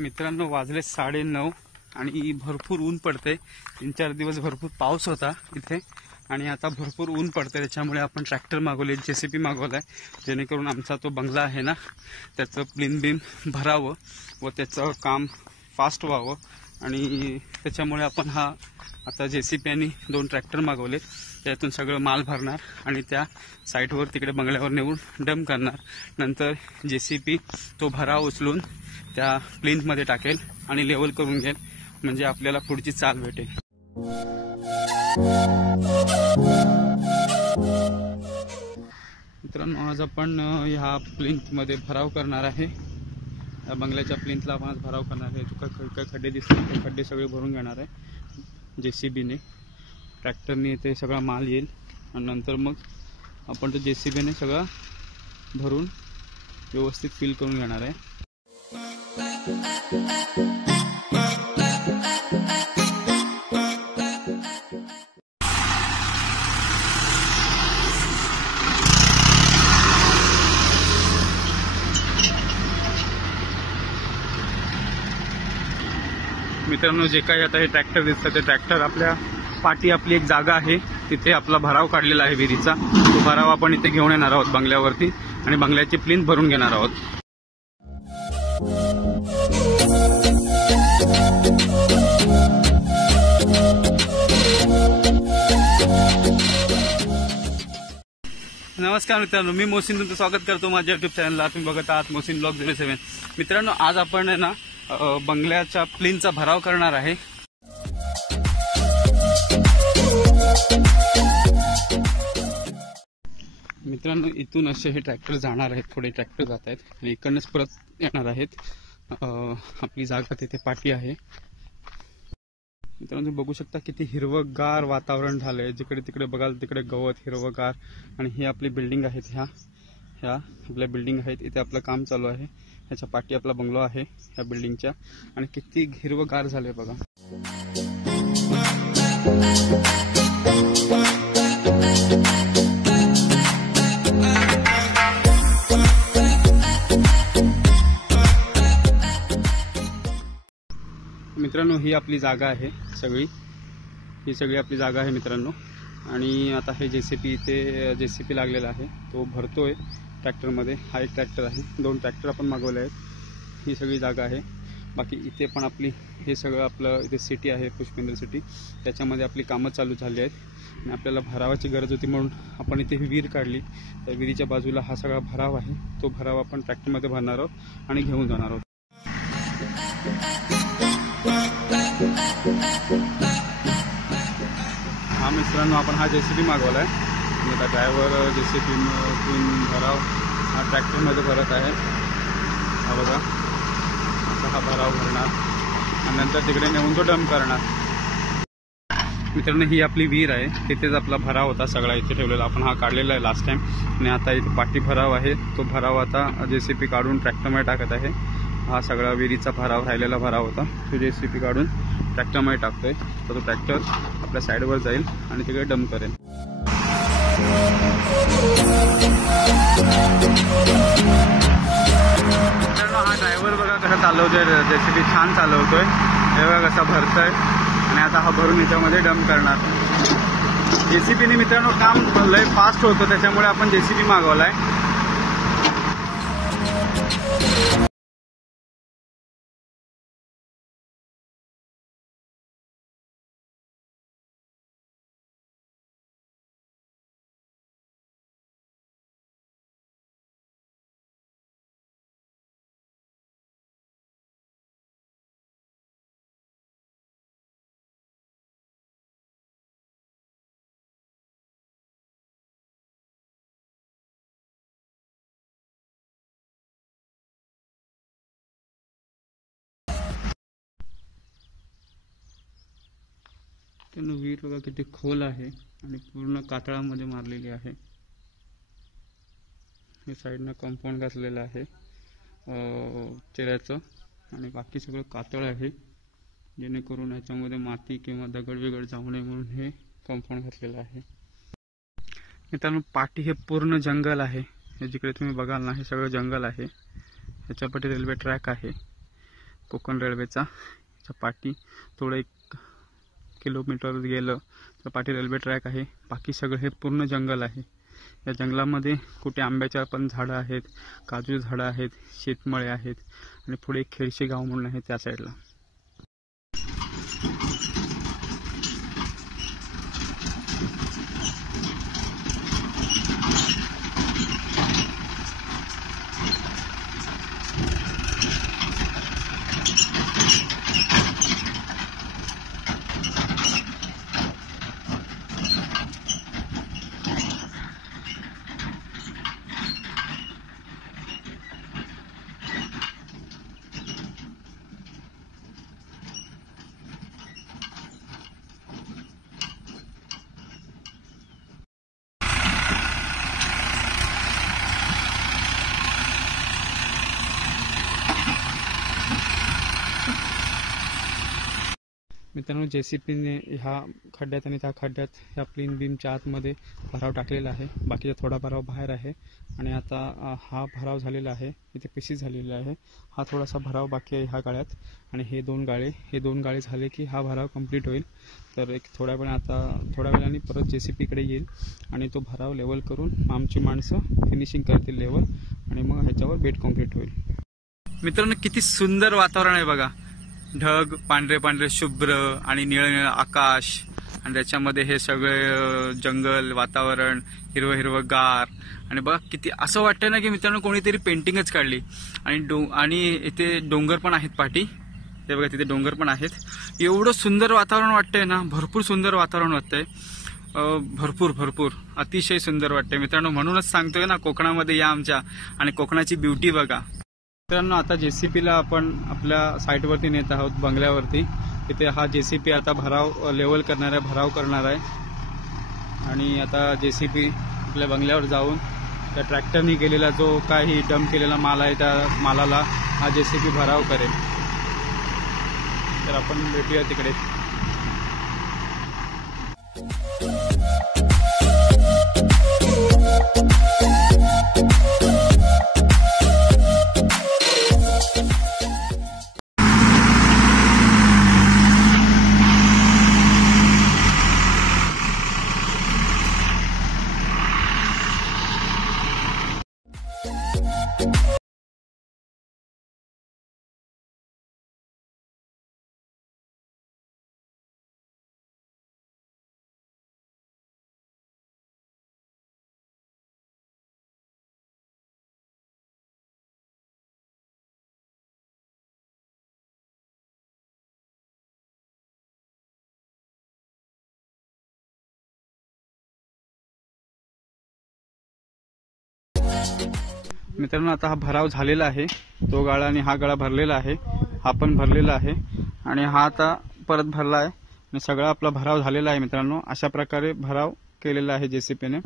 मित्रांनो वाजले 9:30 आणि भरपूर ऊन पडते। 3-4 दिवस भरपूर पाऊस होता इथे आणि आता भरपूर ऊन पडते, त्याच्यामुळे आपण ट्रॅक्टर मागवले, जेसीबी मागवलाय, जेणेकरून आमचा तो बंगला आहे ना त्याचं प्लीन बीम भरावं व त्याचं काम फास्ट व्हावं। आणि त्याच्यामुळे आपण हा आता जेसीबी आणि 2 ट्रॅक्टर मागवले, त्यातून सगळं माल भरणार आणि त्या साईटवर तिकडे बंगल्यावर नेऊन डंप करणार। नंतर जेसीबी तो भराव उचलून त्या प्लिंथमध्ये टाकेल आणि लेवल करून घेईल, म्हणजे आपल्याला पुढची चाल भेटेल। मित्रांनो आज आपण ह्या प्लिंथमध्ये भराव करणार आहे। या बंगल्याच्या प्लिंथला आपण आज भराव करणार आहे। काही खड्डे दिसतात ते खड्डे सगळे भरून घेणार आहे जेसीबीने। ट्रॅक्टरने ते सगळा माल येईल आणि नंतर मग आपण तो जेसीबीने सगळा भरून व्यवस्थित फिल करून घेणार आहे। मित्रांनो जे काही आता हे ट्रॅक्टर दिसतं ते ट्रॅक्टर आपल्या पाठी आपली एक जागा आहे तिथे आपला भराव काढलेला आहे विहिरीचा। तो भराव आपण इथे घेऊन येणार आहोत बंगल्यावरती आणि बंगल्याची प्लिंथ भरून घेणार आहोत। नमस्कार मित्रांनो, मी मोहसिन तुमचं स्वागत करतो माझ्या युट्यूब चॅनलला। तुम्ही बघत आहात मोहसिन ब्लॉग 07। मित्रांनो आज आपण ना बंगल्याच्या प्लिंथचा भराव करणार आहे। मित्रांनो इथून असे हे ट्रॅक्टर जाणार आहेत, थोडे ट्रॅक्टर जात आहेत आणि इकडनंच परत येणार आहेत। आपली जागा तिथे पाठी आहे। मित्रांनो बघू शकता किती हिरवगार वातावरण झालंय, जिकडे तिकडे बघाल तिकडे गवत हिरवगार। आणि ही आपली बिल्डिंग आहेत, ह्या आपल्या बिल्डिंग आहेत, इथे आपलं काम चालू आहे। ह्याच्या पाठी आपला बंगलो आहे ह्या बिल्डिंगच्या आणि किती हिरवगार झालंय बघा। मित्रांनो ही आपली जागा आहे सगळी, ही सगळी आपली जागा आहे मित्रांनो। आणि आता हे जेसीबी इथे जेसीबी लागलेला आहे, तो भरतोय ट्रॅक्टरमध्ये। हा एक ट्रॅक्टर आहे, 2 ट्रॅक्टर आपण मागवले आहेत। ही सगळी जागा आहे। बाकी इथे पण आपली हे सगळं आपलं इथे सिटी आहे, पुष्पेंद्र सिटी, त्याच्यामध्ये आपली कामं चालू झाली आहेत आणि आपल्याला भरावाची गरज होती म्हणून आपण इथे विहीर काढली। त्या विहिरीच्या बाजूला हा सगळा भराव आहे, तो भराव आपण ट्रॅक्टरमध्ये भरणार आहोत आणि घेऊन जाणार आहोत। हा मित्रांनो आपण हा जेसीबी मागवला आहे। आता ड्रायव्हर जेसीबी भराव हा ट्रॅक्टरमध्ये भरत आहे। हा बघा असा हा भराव भरणार आणि नंतर तिकडे नेऊन तो डंप करणार। मित्रांनो ही आपली विहीर आहे, तिथेच आपला भराव होता सगळा इथे ठेवलेला, आपण हा काढलेला आहे लास्ट टाइम। आणि आता इथे पाठी भराव आहे, तो भराव आता जेसीबी काढून ट्रॅक्टरमध्ये टाकत आहे। हा सगळा विहिरीचा भराव राहिलेला भराव होता, तो जेसीबी काढून ट्रॅक्टरमध्ये टाकतोय। तर तो ट्रॅक्टर आपल्या साईडवर जाईल आणि तिकडे डंप करेल। हा ड्रायव्हर बघा कसा चालवतोय, जेसीबी छान चालवतोय, हे बघा कसा भरतोय आणि आता हा भरून याच्यामध्ये डंप करणार। जेसीबीने मित्रांनो काम लय फास्ट होतं, त्याच्यामुळे आपण जेसीबी मागवलाय। त्यानं विहीर बघा किती खोल आहे आणि पूर्ण कातळामध्ये मारलेली आहे। हे साईडनं कंपाऊंड घातलेलं आहे चिऱ्याचं आणि बाकी सगळं कातळ आहे, जेणेकरून याच्यामध्ये माती किंवा दगड वेगळ जाऊ नये म्हणून हे कंपाऊंड घातलेलं आहे। मित्रांनो पाठी हे पूर्ण जंगल आहे, हे जिकडे तुम्ही बघाल ना हे सगळं जंगल आहे। ह्याच्या पाठी रेल्वे ट्रॅक आहे, कोकण रेल्वेचा पाठी थोडं 1 किलोमीटर गेलं तर पाठी रेल्वे ट्रॅक आहे. बाकी सगळं हे पूर्ण जंगल आहे. या जंगलामध्ये कुठे आंब्याच्या पण झाडं आहेत, काजू झाडं आहेत, शेतमळे आहेत आणि पुढे एक खेडशी गाव म्हणून आहे त्या साईडला. मित्रांनो, JCPने ह्या खड्ड्यात आणि त्या खड्ड्यात ह्या प्लेन बीमच्या आतमध्ये भराव टाकलेला आहे. बाकीचा थोडा भराव बाहेर आहे आणि आता हा भराव झालेला आहे. इथे पीसी झालेला आहे. हा थोडासा भराव बाकी आहे ह्या गाळ्यात आणि हे दोन गाळे झाले की हा भराव कंप्लीट होईल. तर एक थोड्या वेळाने परत JCPकडे येईल आणि तो भराव लेवल करून आमची माणसं फिनिशिंग करतील लेवल आणि मग ह्याच्यावर बेड कम्प्लीट होईल. मित्रांनो, किती सुंदर वातावरण आहे बघा. ढग पांढरे पांढरे शुभ्र आणि निळं आकाश आणि त्याच्यामध्ये हे सगळे जंगल वातावरण हिरवं हिरवं गार आणि बघा किती असं वाटतं ना की मित्रांनो कोणीतरी पेंटिंगच काढली. आणि इथे डोंगर पण आहेत पाठी. ते बघा तिथे डोंगर पण आहेत. एवढं सुंदर वातावरण वाटतंय ना, भरपूर सुंदर वातावरण वाटतंय. भरपूर अतिशय सुंदर वाटतंय मित्रांनो. म्हणूनच सांगतोय ना, कोकणामध्ये या आमच्या आणि कोकणाची ब्युटी बघा. मित्रांनो, आता JCPला आपण आपल्या साईटवरती नेत आहोत, बंगल्यावरती. तिथे हा JCP आता भराव लेवल करणार आहे, भराव करणार आहे. आणि आता JCP आपल्या बंगल्यावर जाऊन त्या ट्रॅक्टरनी केलेला जो काही डंप केलेला माल आहे त्या मालाला हा JCP भराव करेल. तर आपण भेटूया तिकडे. मित्रांनो, आता हा भराव झालेला आहे. तो गाळा आणि हा गाळा भरलेला आहे. हा पण भरलेला आहे आणि हा आता परत भरला आहे आणि सगळा आपला भराव झालेला आहे. मित्रांनो, अशा प्रकारे भराव केलेला आहे JCPने.